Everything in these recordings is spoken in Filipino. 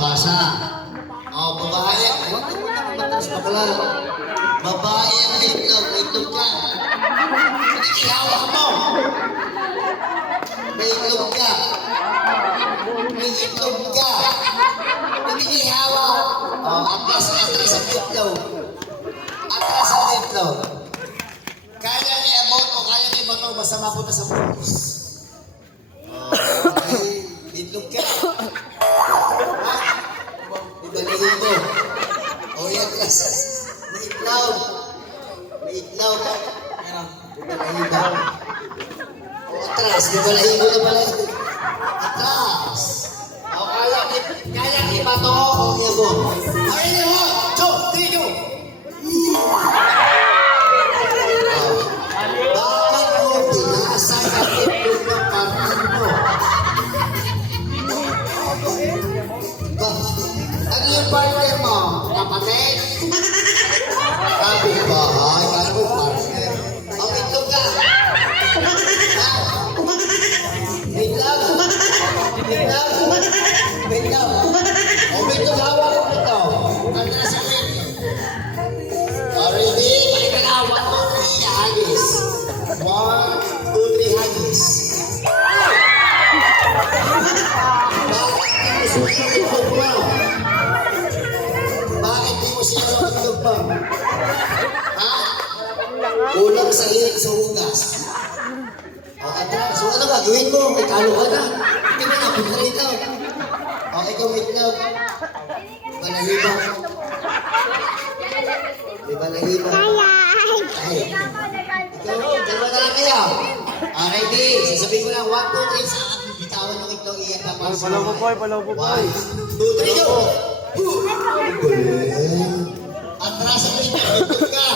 Pasa. Babae. Huwag ka muna mabatas bakla. Babae ang itlog. Itlog ka. Ihawak mo. May itlog ka. May itlog ka. Hindi ihawak. Atras ang itlog. Atras ang itlog. Kaya i-abot o kaya i-bato basta mapunta sa purpose. Itlog ka. Ibalihin mo. Yan kasi. May itlog. May itlog. Ibalihin mo. Atras. Ibalihin mo na pala. Atras. Kaya i-bato o i-abot. Ayun mo. Go! Tigo! Bakit mo binasag ang itlog ng partner mo? Ano yung partner mo? Kapatid? Kapitbahay? Ano yung partner? Ang itlog ka? Wait lang. Wait lang. Wait lang. Wait lang. Hawak ko ito. Ang nasa wait. Already? Balik ka na. 1, 2, 3. Hagis. 1, 2, 3. Hagis. Bakit di mo siya itlog mo? Ha? Kulang sa hilig sa hugas. So ano gagawin mo? May talo ka na. Hindi mo na, punta rito. Ikaw may itlog. Balahiba. May balahiba. Ay. Ikaw, dalawa na lang kayo. Ready? Sasabihin ko lang, 1, 2, 3. Saan? Bitawan yung itlog. Iyan ka pa. Palaw po, palaw po. 1, 2, 3, go! Atrasan mo itlog ka.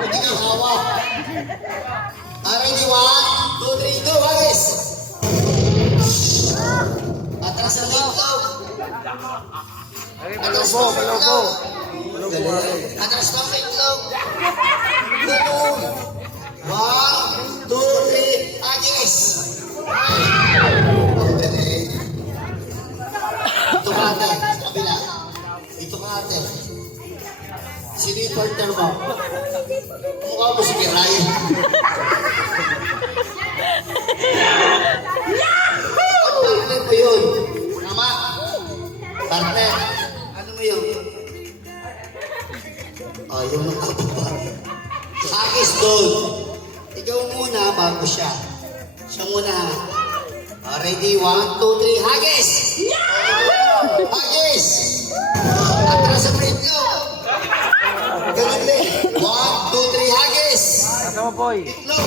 Hindi ka hawak. Ready? 1, 2, 3, go! Hagis! Atrasan mo itlog. Atras mo itlog. Atras mo itlog. Ganun. 1, 2, 3, hagis! Ito ka ate, sa kabila. Ito ka ate. Sino yung partner mo? Mukha mo si Kiray. Ano partner mo yun? Nama? Partner? Ano mo yun? Yung magkapapar. Hagis doon. Ikaw muna bago siya. Siya muna. Ready? 1, 2, 3. Hagis! Hagis! Atras sa frame ko. Ganun din. 1, 2, 3. Hagis! Kasama po eh. Itlog!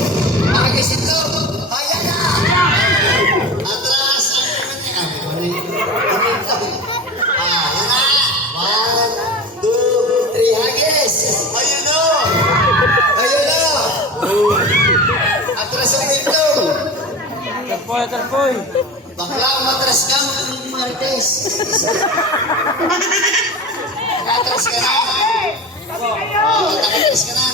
Hagis itlog! Haya na! Atras! Ano itlog? Yan na! 1, 2, 3. Hagis! Ayun na! Ayun na! Atras sa frame ko. Tarpoy. Bakla, matras ka, Martes. Nakatras ka na. Nakatras ka na.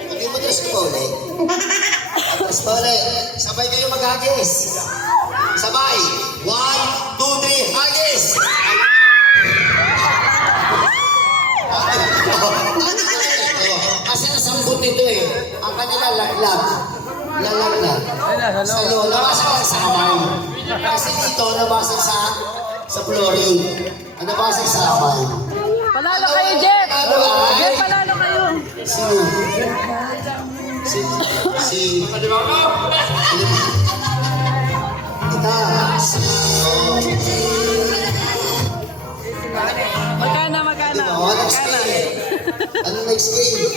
Hindi mo matras ka pa ulit. Matras pa ulit. Sabay kayo maghagis. Sabay. 1, 2, 3, hagis! Kasi nasambot nito eh. Ang kanila laglag. Lalaglag. Sa loob, nabasag lang sa kamay. Kasi dito, nabasag sa flooring. Nabasag sa kamay. Panalo kayo, Jeff! Jeff, panalo kayo! Magkana? Ano next game?